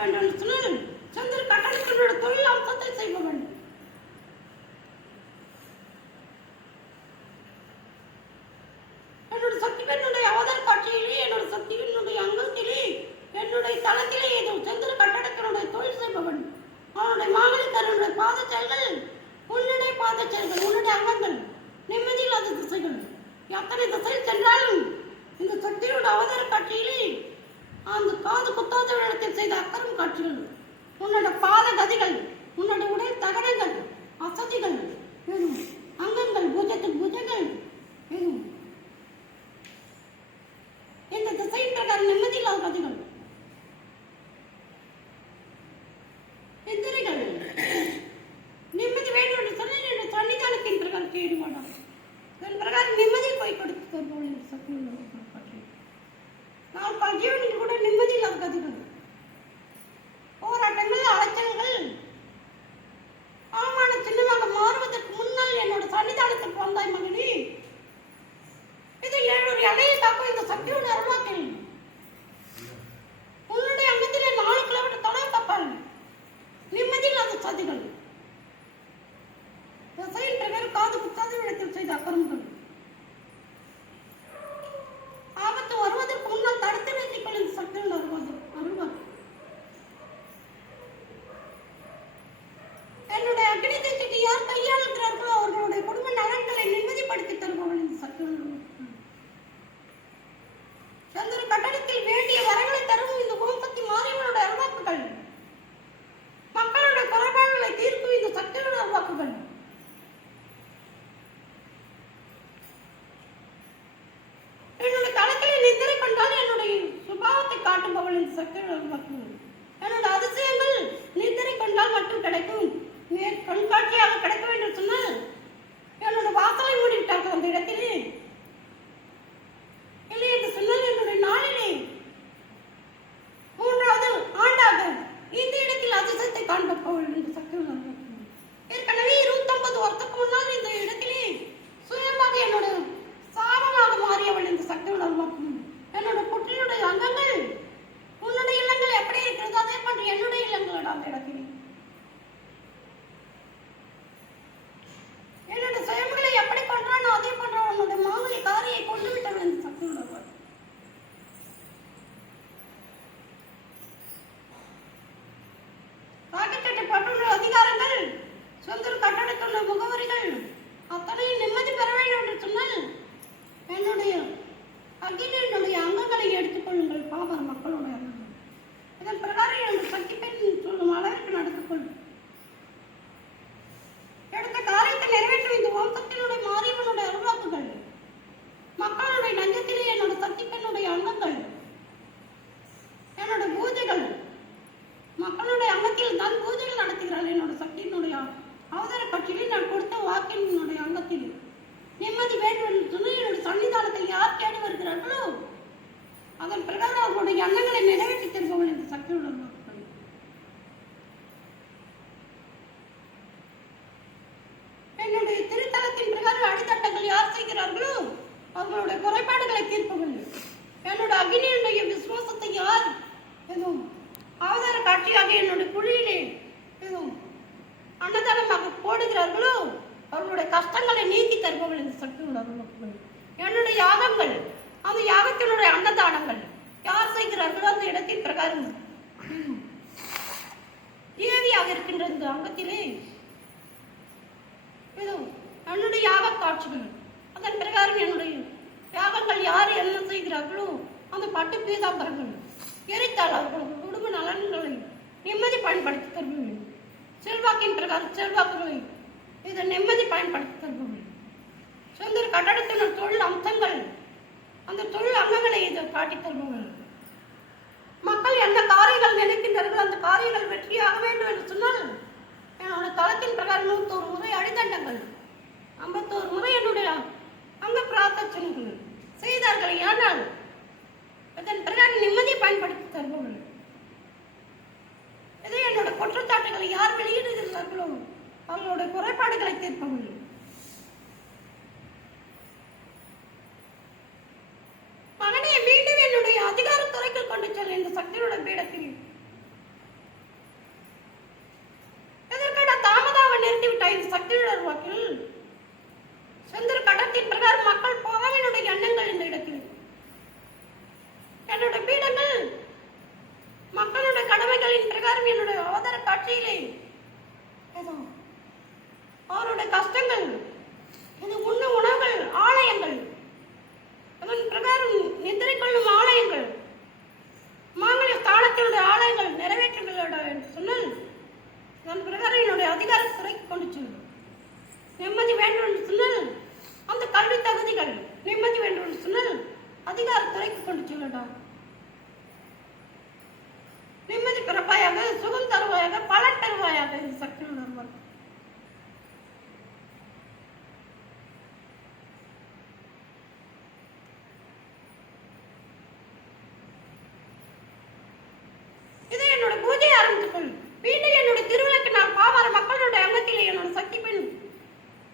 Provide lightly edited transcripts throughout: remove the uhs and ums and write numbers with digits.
சந்திர கட்டடத்தினுடைய தொழில் அம்சத்தை செய்பவன். என்னுடைய சக்தியினுடைய அவதார காட்சியிலே, என்னுடைய சக்தியினுடைய அங்கத்திலே, என்னுடைய தளத்திலே சந்திர கட்டடத்தினுடைய தொழில் செய்பவன். அவனுடைய மாங்கலிக்கருடைய பாத செயல்கள், உன்னுடைய பாத செயல்கள், உன்னுடைய அங்கங்கள், நிம்மதியில்லாத திசைகள், எத்தனை திசையில் சென்றாலும் இந்த சக்தியோட அவதார காட்சியிலே அந்த காது குத்தாத இடத்தில் செய்த அக்கறம் காட்சிகள், உன்னோட பாத கதிகள், உன்னோட உடல் தகடங்கள், அசதிகள், அங்கங்கள், பூஜத்துக்கு பூஜைகள், இந்த திசையின் பிரகாரம் நிம்மதியில்லாத கதிகள், எந்திரிகள், நிம்மதி வேண்டும் என்று சொன்ன என்னுடைய சன்னிதானத்தின் பிரகாரம் கேடு மாட்டான். இதன் பிரகாரம் நிம்மதி போய் கொடுத்து தருவோம். சக்தி நான் பகிர்ந்து கூட நிம்மதி இல்லாத கதிகள், போராட்டங்கள், அலைச்சல்கள், அவமான சின்னமாக மாறுவதற்கு முன்னால் என்னோட சன்னிதானத்திற்கு வந்தாய் மகனே. இது 7 அலையை தாக்கும் இந்த சக்தியோட அருளாக்கள். உன்னுடைய அங்கத்திலே 4 கிலோமீட்டர் தொலைவு தப்பால் நிம்மதி இல்லாத சதிகள், திசையின் பிரகாரம் காது குத்தாத இடத்தில் செய்த அக்கரங்கள், ஆபத்து வருவதற்கு முன்னால் தடுத்து நிறுத்திக் கொள்ளும் சக்திகள் அருள்வார். என்னுடைய அக்னித்தை திட்டி யார் கையாளுகிறார்களோ அவர்களுடைய குடும்ப நலன்களை நிம்மதிப்படுத்தி தருபவர்கள் இந்த சக்திகள். சந்திர கட்டடத்தில் வேண்டிய வரங்களை தரும் இந்த ஓம்சக்தி மாரியம்மனுடைய அருள்வாக்குகள், மக்களுடைய குறைபாடுகளை தீர்க்கும் இந்த சக்திகளுடைய அருள்வாக்குகள், என்னுடைய தளத்திலே நித்திரை கொண்டால் என்னுடைய சுபாவத்தை காட்டுபவள் இந்த சக்திகள் அருள்வாக்குகள். என்னோட அதிசயங்கள் நித்திரை கொண்டால் மட்டும் கிடைக்கும், கண்காட்சியாக கிடைக்க வேண்டும் சொன்னால் என்னோட வாசலை மூடிவிட்டார்கள் அந்த இடத்திலே. இல்லை என்று சொன்னால் என்னுடைய நாளிலே 3வது ஆண்டாக இந்த இடத்தில் அதிசயத்தை காண்பவள் என்று சக்திகள் அருள்வாக்குகள். ஏற்கனவே 29 வருஷத்துக்கு முன்னால் இந்த இடத்திலே சுயமாக என்னோட சாபமாக மாறியவள் இந்த சக்திகள் அருள்வாக்குகள். என்னோட புற்றினுடைய அங்கங்கள் உன்னுடைய இல்லங்கள் எப்படி இருக்கிறது அதே போன்று என்னுடைய இல்லங்களோட அந்த இடத்திலே என்னோட சுயங்களை எப்படி கொன்றானோ அதே போன்ற உன்னுடைய மாங்கலி காரியை கொண்டு விட்டவள் இந்த சக்திகள் அருள்வாக்குகள். காக்கச்சட்டை பட்டுள்ள அதிகாரங்கள், சொந்த கட்டடத்துள்ள முகவரிகள் அத்தனையும் நிம்மதி பெற வேண்டும் என்று சொன்னால் என்னுடைய அகிலினுடைய அங்கங்களை எடுத்துக்கொள்ளுங்கள். பாமர மக்களுடைய அங்கங்கள் இதன் பிரகாரம் என்னுடைய சக்தி பெண் சொல்லும் அளவிற்கு நடந்து கொள்ளும். எடுத்த காரியத்தை நிறைவேற்றும் இந்த ஓம்சக்தியினுடைய மாரியம்மனுடைய அருள்வாக்குகள், மக்களுடைய நஞ்சத்திலே என்னோட சக்தி பெண்ணுடைய அங்கங்கள், என்னோட பூஜைகள், மக்களுடைய அங்கத்தில் தான் பூஜைகள் நடத்துகிறாள். என்னோட சக்தியினுடைய அவதார காட்சியில் நான் கொடுத்த வாக்கினுடைய அங்கத்தில் நிம்மதி வேண்டும் என்று சொன்னால் என்னுடைய சன்னிதானத்தை யார் தேடி வருகிறார்களோ அதன் பிரகாரம் அவர்களுடைய எண்ணங்களை நிறைவேற்றி தருபவர்கள் இந்த சக்தியுடன் வாக்குகள். என்னுடைய திருத்தலத்தின் பிரகாரம் அடித்தட்டங்கள் யார் செய்கிறார்களோ அவர்களுடைய குறைபாடுகளை தீர்ப்பவர்கள். என்னோட அக்னியுடைய விசுவாசத்தை யார் எதுவும் அவதார காட்சியாக என்னுடைய குழியிலே எதுவும் அன்னதானமாக போடுகிறார்களோ அவர்களுடைய கஷ்டங்களை நீக்கி தருபவர்கள் இந்த சக்தியுடன். என்னுடைய யாகங்கள், அந்த யாகத்தினுடைய அன்னதானங்கள் யார் செய்கிறார்களோ அந்த இடத்தின் பிரகாரம் ஏவியாக இருக்கின்ற இந்த அங்கத்திலே என்னுடைய யாக காட்சிகள், அதன் பிரகாரம் என்னுடைய யாகங்கள் யார் என்ன செய்கிறார்களோ அந்த பட்டு பீதாம்பரங்கள் எரித்தால் அவர்களுக்கு குடும்ப நலன்களை நிம்மதி பயன்படுத்தி தருபவர்கள். செல்வாக்கின் பிரகாரம் செல்வாக்குகளை இதை நிம்மதி பயன்படுத்தி தருபவர்கள். சொந்த கட்டடத்தின் தொழில் அம்சங்கள், அந்த தொழில் அங்கங்களை இதை காட்டி தருபவர்கள். மக்கள் எந்த காரியங்கள் நினைக்கின்றார்கள் அந்த காரியங்கள் வெற்றியாக வேண்டும் என்று சொன்னால் என்னோட தளத்தின் பிரகாரம் 101 முறை அடித்தண்டங்கள், 51 முறை என்னுடைய அங்க பிரார்த்தனைகள் செய்தார்கள். ஆனால் இதன் பிரகாரம் நிம்மதியை பயன்படுத்தி தருபவர்கள். இதை என்னோட குற்றச்சாட்டுகளை யார் வெளியிடுகிறார்களோ அவர்களுடைய குறைபாடுகளை தீர்ப்பவர்கள். மகனே, மீண்டும் என்னுடைய அதிகாரத்துறைக்கு கொண்டு செல்ல இந்த சக்தியோட பீடத்தில் மக்களுடைய கடமைகளின் பிரகாரம் என்னுடைய அவதார காட்சியிலே ஏதோ அவருடைய கஷ்டங்கள், இது உண்ண உணவுகள், ஆலயங்கள், அதன் பிரகாரம் நித்திரை கொள்ளும் ஆலயங்கள், மாங்கல்ய ஸ்தானத்தினுடைய ஆலயங்கள் நிறைவேற்றுங்களோட சொன்னால் அதன் பிரகாரம் என்னுடைய அதிகார துறைக்கு கொண்டு செல்லும். நிம்மதி வேண்டும் என்று சொன்னால் அந்த கல்வி தகுதிகள், நிம்மதி வேண்டும் என்று சொன்னால் அதிகார துறைக்கு கொண்டு செல்லடா. நிம்மதி பிறப்பாயாக, சுகம் தருவாயாக, பலன் தருவாயாக இந்த சக்தி உணர்வார். இதை என்னோட பூஜையை ஆரம்பித்துக்கொள். மீண்டும் என்னுடைய திருவிழாக்கு நான் பாவார மக்களுடைய அங்கத்திலே என்னோட சக்தி பெண்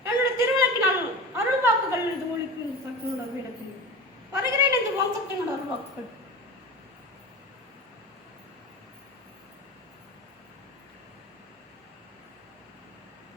என்னோட திருவிழாக்கு நான் அருள்வாக்குகள் இது ஒழிக்கும் சக்தியோட வீடத்தில் வருகிறேன். இந்த வம்சத்தினோட அருள்வாக்குகள்